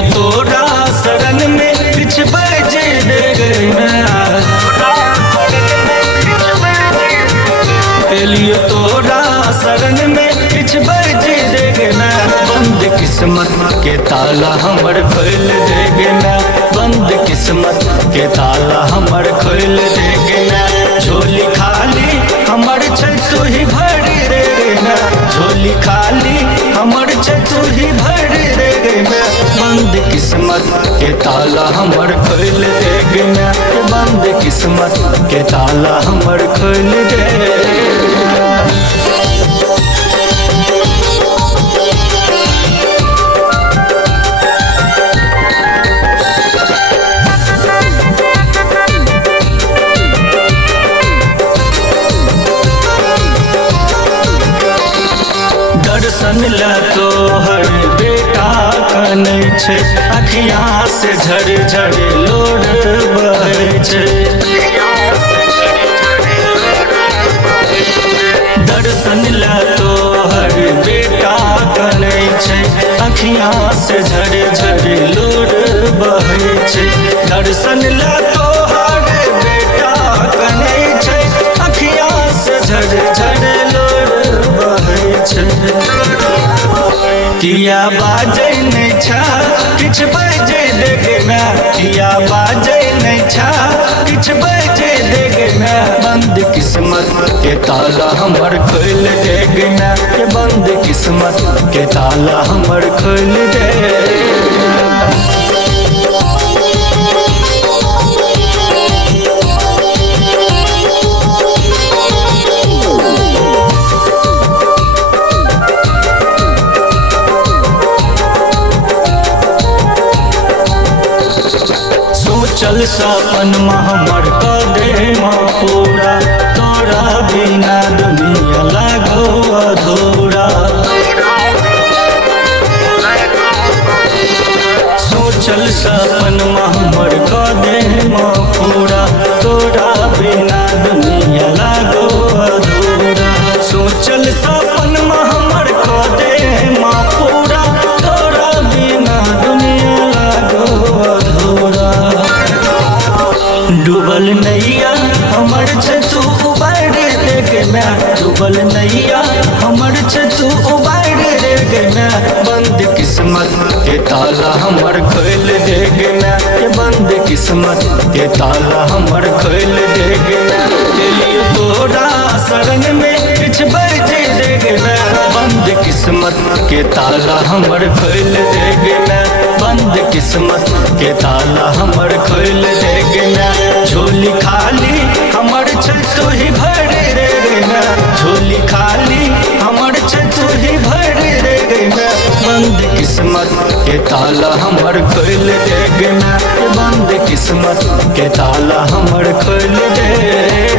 एलियो तोरा शरण में किछ बजे दे गना, एलियो तोरा शरण में किछ बजे दे गना। बंद किस्मत के ताला हमर खोल दे गना, बंद किस्मत के ताला हमर खोल दे गना। झोली खाली हमर छै तू ही भर दे गना, झोली खाली हमर छै तू ही भर दे गना। बंद किस्मत के ताला हमर खोल दे गना, बंद किस्मत के ताला हमर खोल दे गना। दर्शन ला तोहर बेटा कनै छै, अखियाँ से झड़ झड़ लोर बहै छै। दर्शन ला तोहर बेटा कनै छै, अखियाँ से झड़ झड़ लोर बहै छै। दर्शन ला तोहर बेटा कनै छै, अखियाँ से झड़ झड़ लोर बहै छै। किया बाजै नै छा किछ बजे दे गना, किया बाजै नै छा किछ बजे दे गना। बंद किस्मत के ताला हमर खोल दे गना, बंद किस्मत के ताला हमर खोल दे गना। चल सपन हमर कदे पूरा, तोरा बिना दुनिया लागो अधूरा। सोचल सपन हमर कदे पूरा, तोरा बिना दुनिया लागो अधूरा। सोचल सपन हमर कदे पूरा, तोरा बिना दुनिया लागो अधूरा। डूबल नैया हमर छै तू उबार दे गना, डूबल नैया हमर छै तू उबार दे गना। बंद किस्मत के ताला हमर खोल दे गना, बंद किस्मत के ताला हमर खोल दे गना। एलियो तोरा शरण में किछ बजे दे गना, बंद किस्मत के ताला हमर खोल दे गना, बंद किस्मत के ताला हमर खोल दे गना। झोली खाली हमर छै तू ही भर दे गना, झोली खाली हमर छै तू ही भर दे गना। बंद किस्मत के ताला हमर खोल दे गना, बंद किस्मत के ताला हमर खोल दे।